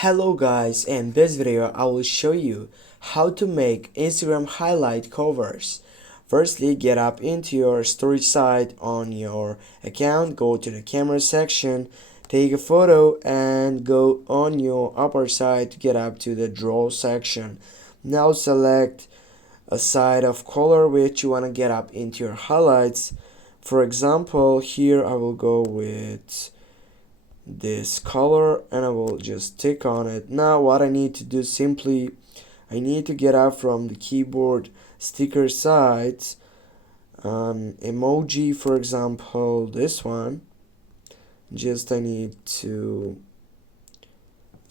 Hello guys, in this video I will show you how to make Instagram highlight covers. Firstly, get up into your storage site on your account, go to the camera section, take a photo and go on your upper side to get up to the draw section. Now select a side of color which you want to get up into your highlights. For example, here I will go with this color and I will just tick on it. Now what I need to do, simply I need to get out from the keyboard sticker sides, emoji, for example this one. Just I need to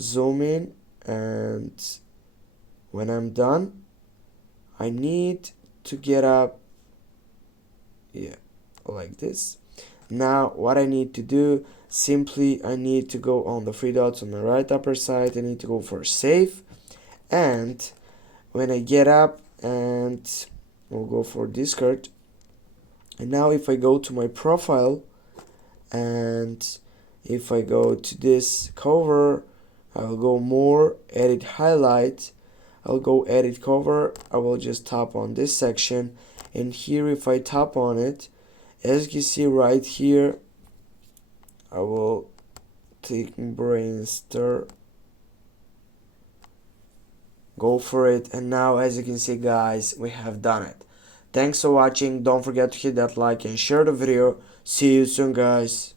zoom in, and when I'm done I need to get up, yeah, like this. Now what I need to do, simply I need to go on the three dots on the right upper side. I need to go for save, and when I get up, and we'll go for discard. And now if I go to my profile and if I go to this cover, I'll go more, edit highlight, I'll go edit cover. I will just tap on this section, and here if I tap on it, as you can see right here, I will take Brainstar, go for it, and now as you can see guys, we have done it. Thanks for watching. Don't forget to hit that like and share the video. See you soon guys.